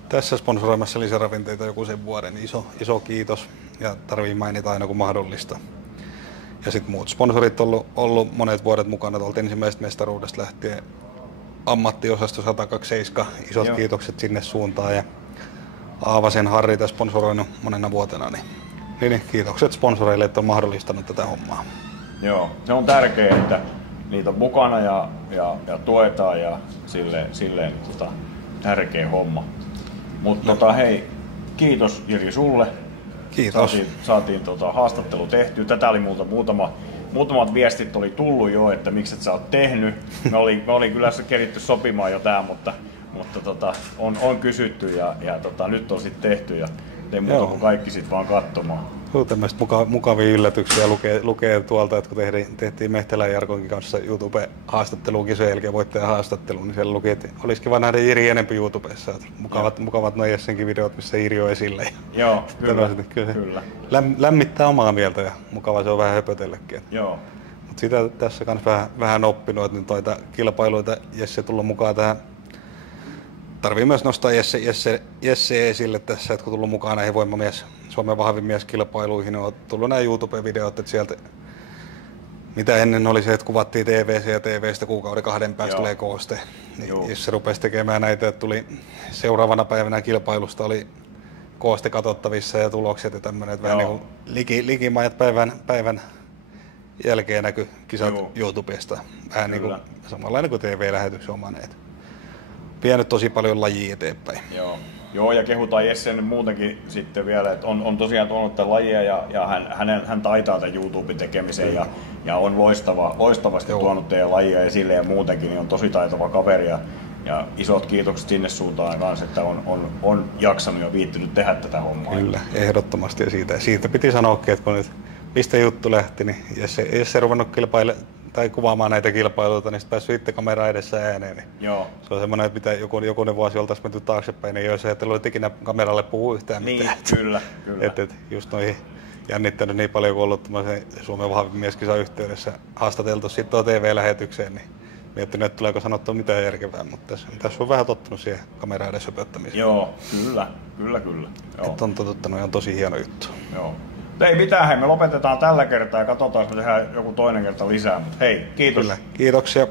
tässä sponsoroimassa lisäravinteita joku sen vuoden. Iso kiitos ja tarvii mainita aina kun mahdollista. Ja sitten muut sponsorit on ollut monet vuodet mukana tuolta ensimmäisestä mestaruudesta lähtien. Ammattiosasto 127, isot kiitokset sinne suuntaan ja Aavasen Harri tässä sponsoroinut monena vuotena. Niin kiitokset sponsoreille, että on mahdollistanut tätä hommaa. Joo, se on tärkeää, että niitä on mukana ja tuetaan ja silleen tärkeä homma. Mutta hei, kiitos Jiri sulle. Kiitos. Saatiin haastattelu tehtyä. Tätä oli muutamat viestit oli tullut jo, että miksi et sä oot tehnyt. Me oli kyllä keritty sopimaan jo tää, mutta on kysytty ja nyt on sitten tehty ja ei muuta kuin kaikki sit vaan katsomaan. Tämmöistä mukavia yllätyksiä lukee tuolta, että kun tehtiin Mehtälän Jarkonkin kanssa YouTube-haastatteluun kisojen jälkeen voittajan haastatteluun, niin siellä luki, että olisi kiva nähdä Jiri enempi YouTubessa. Mukavat nuo Jessenkin videot, missä Jiri on esille. Joo, kyllä. Lämmittää omaa mieltä ja mukava se on vähän höpötelläkin. Joo. Mutta sitä tässä kanssa vähän oppinut, että nyt noita kilpailuita Jesse tullut mukaan tähän. Tarvii myös nostaa Jesse esille tässä, että kun tullut mukaan näihin Suomen vahvin mies kilpailuihin, on tullut nämä YouTube-videot, että sieltä mitä ennen oli se, että kuvattiin TV:ssä ja TV:stä kuukauden 2 päästä tulee kooste. Niin Jesse rupesi tekemään näitä, että tuli seuraavana päivänä kilpailusta oli kooste katsottavissa ja tulokset ja tämmöinen, että vähän niin kuin likimajat päivän jälkeen näkyi kisat YouTubesta. Vähän niin kuin samanlainen kuin TV-lähetyksen omaneet. Vienyt tosi paljon lajia eteenpäin. Joo, ja kehutaan Jessen muutenkin sitten vielä, että on tosiaan tuonut tämän lajia ja hän taitaa tämän YouTuben tekemisen ja on loistavasti tuonut teidän lajia ja silleen ja muutenkin, niin on tosi taitava kaveri ja isot kiitokset sinne suuntaan kanssa, että on jaksanut ja viittynyt tehdä tätä hommaa. Kyllä, ehdottomasti ja siitä piti sanoakin, että kun nyt mistä juttu lähti, niin Jesse ruvennut tai kuvaamaan näitä kilpailuita, niin sitten päässyt itse kamera edessä ääneen. Niin se on semmoinen, että mitä jokunen vuosi oltaisiin menty taaksepäin, niin ei olisi ajatellut, että ikinä kameralle puhuu yhtään mitään. Niin, kyllä. Just noihin jännittänyt niin paljon, kun ollut Suomen vahvin mieskisa yhteydessä haastateltu sitten TV-lähetykseen, niin miettinyt, että tuleeko sanottua mitään järkevää, mutta tässä on vähän tottunut siihen kameran edessä höpöttämiseen. Joo, kyllä. Joo. Että on totuttanut ihan tosi hieno juttu. Joo. Ei mitään, hei, me lopetetaan tällä kertaa ja katsotaan, jos me tehdään joku toinen kerta lisää. Mutta hei, kiitos. Kyllä, kiitoksia.